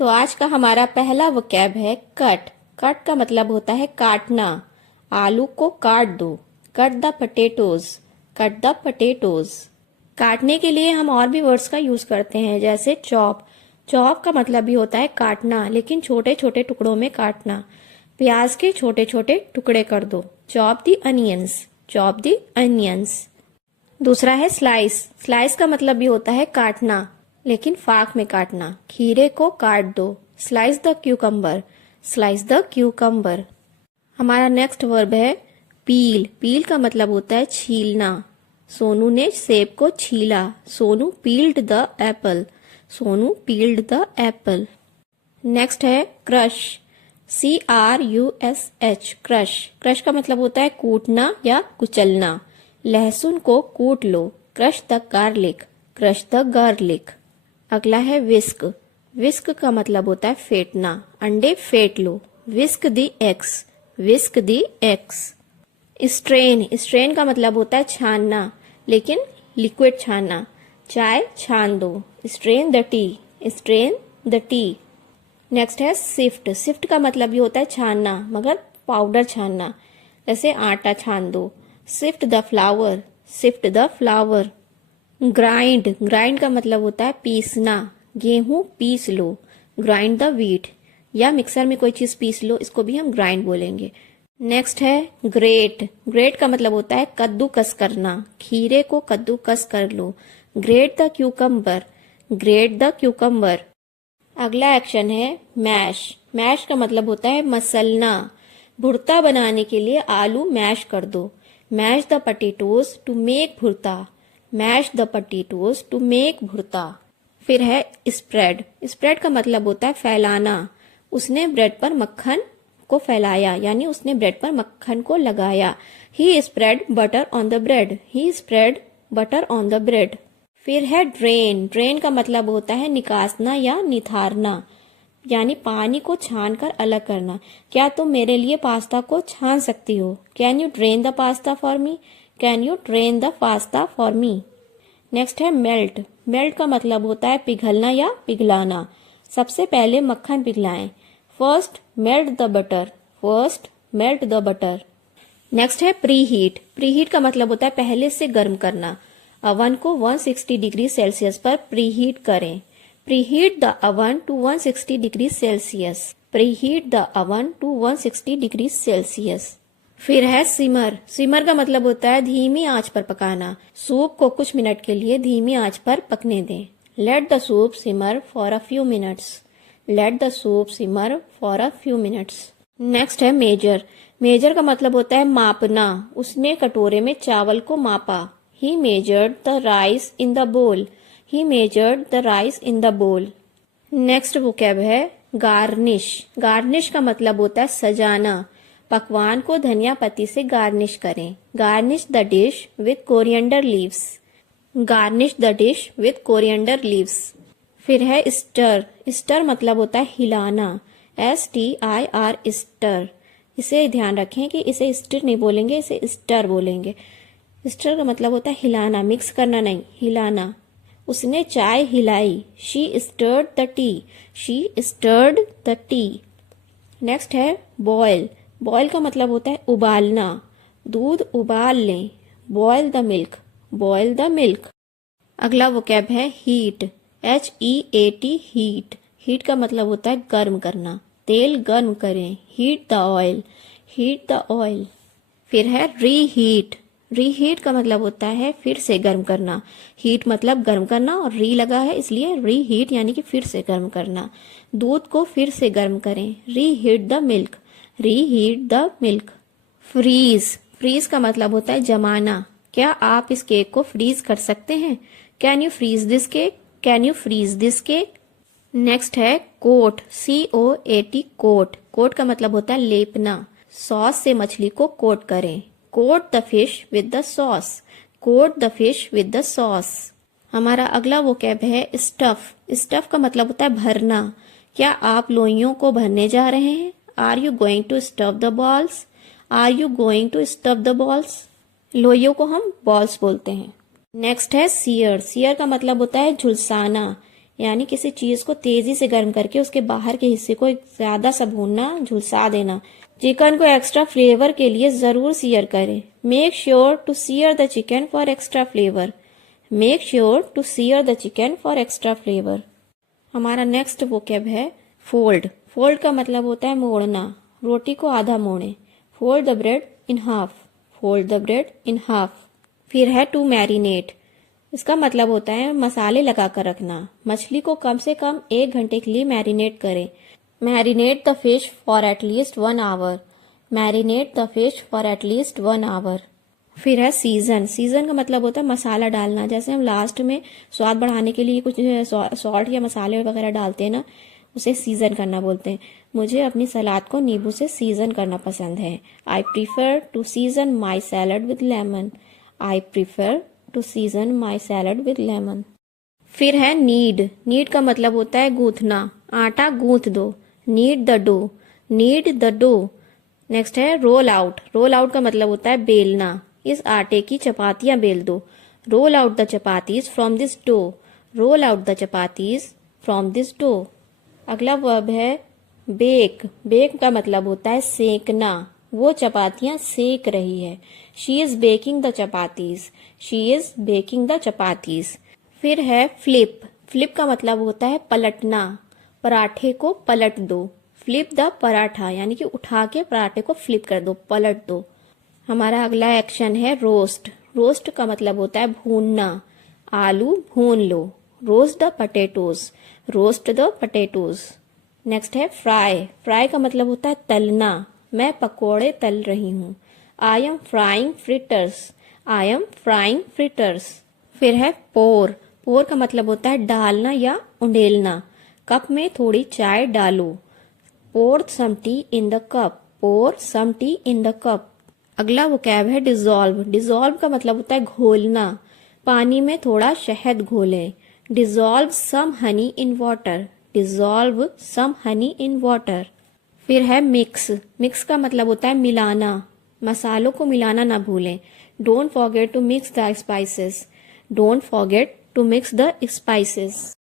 तो आज का हमारा पहला वोकैब है कट। कट का मतलब होता है काटना। आलू को काट दो, cut the potatoes, cut the potatoes. काटने के लिए हम और भी वर्ड्स का यूज करते हैं, जैसे चॉप। चॉप का मतलब भी होता है काटना, लेकिन छोटे छोटे टुकड़ों में काटना। प्याज के छोटे छोटे टुकड़े कर दो, चॉप दी अनियंस, चॉप दी अनियंस। दूसरा है स्लाइस। स्लाइस का मतलब भी होता है काटना, लेकिन फाक में काटना। खीरे को काट दो, slice the cucumber, slice the cucumber. हमारा नेक्स्ट वर्ब है पील। पील का मतलब होता है छीलना। सोनू ने सेब को छीला, Sonu peeled the apple, Sonu peeled the apple. Next है क्रश। CRUSH, crush. क्रश का मतलब होता है कूटना या कुचलना। लहसुन को कूट लो, crush the garlic, crush the garlic. अगला है विस्क। विस्क का मतलब होता है फेंटना। अंडे फेंट लो, विस्क दी एग्स, विस्क दी एग्स। स्ट्रेन। स्ट्रेन का मतलब होता है छानना, लेकिन लिक्विड छानना। चाय छान दो, strain the T, strain the tea. Next है सिफ्ट। सिफ्ट का मतलब भी होता है छानना, मगर पाउडर छानना। जैसे आटा छान दो, sift the flour, sift the flour. Grind. Grind का मतलब होता है पीसना। गेहूं पीस लो, ग्राइंड द व्हीट। या मिक्सर में कोई चीज पीस लो, इसको भी हम ग्राइंड बोलेंगे। नेक्स्ट है ग्रेट। ग्रेट का मतलब होता है कद्दूकस करना। खीरे को कद्दूकस कर लो, grate the cucumber, grate the cucumber. अगला एक्शन है मैश। मैश का मतलब होता है मसलना। भुर्ता बनाने के लिए आलू मैश कर दो, mash the potatoes to make bharta, mash the potatoes to make bharta. फिर है स्प्रेड। स्प्रेड का मतलब होता है फैलाना। उसने ब्रेड पर मक्खन को फैलाया, यानी उसने ब्रेड पर मक्खन को लगाया। He spread butter on the bread, he spread butter on the bread. फिर है ड्रेन। ड्रेन का मतलब होता है निकासना या निथारना, यानी पानी को छान कर अलग करना। क्या तुम मेरे लिए पास्ता को छान सकती हो? Can you drain the pasta for me, can you drain the pasta for me. Next है मेल्ट। मेल्ट का मतलब होता है पिघलना या पिघलाना। सबसे पहले मक्खन पिघलाएं, first melt the butter, first melt the butter. Next है प्री हीट। प्री हीट का मतलब होता है पहले से गर्म करना। अवन को 160 डिग्री सेल्सियस पर प्री हीट करें। Preheat the oven to 160 degree Celsius, preheat the oven to 160 degree Celsius. फिर है सिमर। सिमर का मतलब होता है धीमी आंच पर पकाना। सूप को कुछ मिनट के लिए धीमी आंच पर पकने दें। Let the soup simmer for a few minutes, let the soup simmer for a few minutes. Next है मेजर। मेजर का मतलब होता है मापना। उसने कटोरे में चावल को मापा। He measured the rice in the bowl, He measured the rice in the bowl. Next vocab है गार्निश। गार्निश का मतलब होता है सजाना। पकवान को धनिया पत्ती से गार्निश करें। Garnish the dish with coriander leaves, garnish the dish with coriander leaves. फिर है स्टर। स्टर मतलब होता है हिलाना। STIR, stir. इसे ध्यान रखें कि इसे स्टर नहीं बोलेंगे, इसे स्टर बोलेंगे। स्टर का मतलब होता है हिलाना, मिक्स करना नहीं, हिलाना। उसने चाय हिलाई, she stirred the tea, she stirred the tea. Next है बॉयल। बॉयल का मतलब होता है उबालना। दूध उबाल लें, boil the milk, boil the milk. अगला वोकैब है हीट। HEAT, heat. हीट का मतलब होता है गर्म करना। तेल गर्म करें, heat the oil, heat the oil. फिर है रीहीट। रीहीट का मतलब होता है फिर से गर्म करना। हीट मतलब गर्म करना और री लगा है, इसलिए रीहीट यानी कि फिर से गर्म करना। दूध को फिर से गर्म करें, reheat the milk, reheat the milk. Freeze. Freeze का मतलब होता है जमाना। क्या आप इस केक को फ्रीज कर सकते हैं? Can you freeze this cake, can you freeze this cake. Next है कोट। COAT, coat. कोट का मतलब होता है लेपना। सॉस से मछली को कोट करें, coat the fish with the sauce, coat the fish with the sauce. हमारा अगला वोकैब है स्टफ। स्टफ का मतलब होता है भरना। क्या आप लोइयों को भरने जा रहे हैं? Are you going to stuff the balls, are you going to stuff the balls. लोइयों को हम बॉल्स बोलते हैं। नेक्स्ट है सियर। सियर का मतलब होता है झुलसाना। यानी किसी चीज को तेजी से गर्म करके उसके बाहर के हिस्से को ज्यादा सा भूनना, झुलसा देना। चिकन को एक्स्ट्रा फ्लेवर के लिए जरूर सीयर करें। Make sure to sear the chicken for extra flavour. Make sure to sear the chicken for extra flavour. हमारा नेक्स्ट वोकैब है फोल्ड। फोल्ड का मतलब होता है मोड़ना, रोटी को आधा मोड़े। Fold the bread in half. Fold the bread in half. फिर है टू मैरिनेट। इसका मतलब होता है मसाले लगाकर रखना। मछली को कम से कम 1 घंटे के लिए मैरिनेट करें। Marinate the fish for at least 1 hour. Marinate the fish for at least 1 hour. फिर है सीजन। सीजन का मतलब होता है मसाला डालना। जैसे हम लास्ट में स्वाद बढ़ाने के लिए कुछ सॉल्ट या मसाले वगैरह डालते हैं ना, उसे सीजन करना बोलते हैं। मुझे अपनी सलाद को नींबू से सीजन करना पसंद है। I prefer to season my salad with lemon. I prefer to season my salad with lemon. फिर है नीड। नीड का मतलब होता है गूंथना, आटा गूंथ दो। Knead the dough. Knead the dough. Next है रोल आउट। रोल आउट का मतलब होता है बेलना। इस आटे की चपातियां बेल दो। Roll out the chapatis from this dough. Roll out the chapatis from this dough. अगला वर्ब है बेक। बेक का मतलब होता है सेकना। वो चपातियां सेक रही है। She is baking the chapatis. She is baking the chapatis. फिर है फ्लिप। फ्लिप का मतलब होता है पलटना। पराठे को पलट दो। फ्लिप द पराठा, यानी कि उठा के पराठे को फ्लिप कर दो, पलट दो। हमारा अगला एक्शन है रोस्ट। रोस्ट का मतलब होता है भूनना। आलू भून लो। Roast the potatoes. Roast the potatoes. Next है फ्राई। फ्राई का मतलब होता है तलना। मैं पकोड़े तल रही हूँ। I am frying fritters. I am frying fritters. फिर है पोर। पोर का मतलब होता है डालना या उंडेलना। कप में थोड़ी चाय डालो। Pour some tea in the cup. Pour some tea in the cup. अगला वोकैब है डिसॉल्व। डिसॉल्व का मतलब होता है घोलना। पानी में थोड़ा शहद घोलें। Dissolve some honey in water. Dissolve some honey in water. फिर है मिक्स। मिक्स का मतलब होता है मिलाना। मसालों को मिलाना ना भूलें। Don't forget to mix the spices. Don't forget to mix the spices.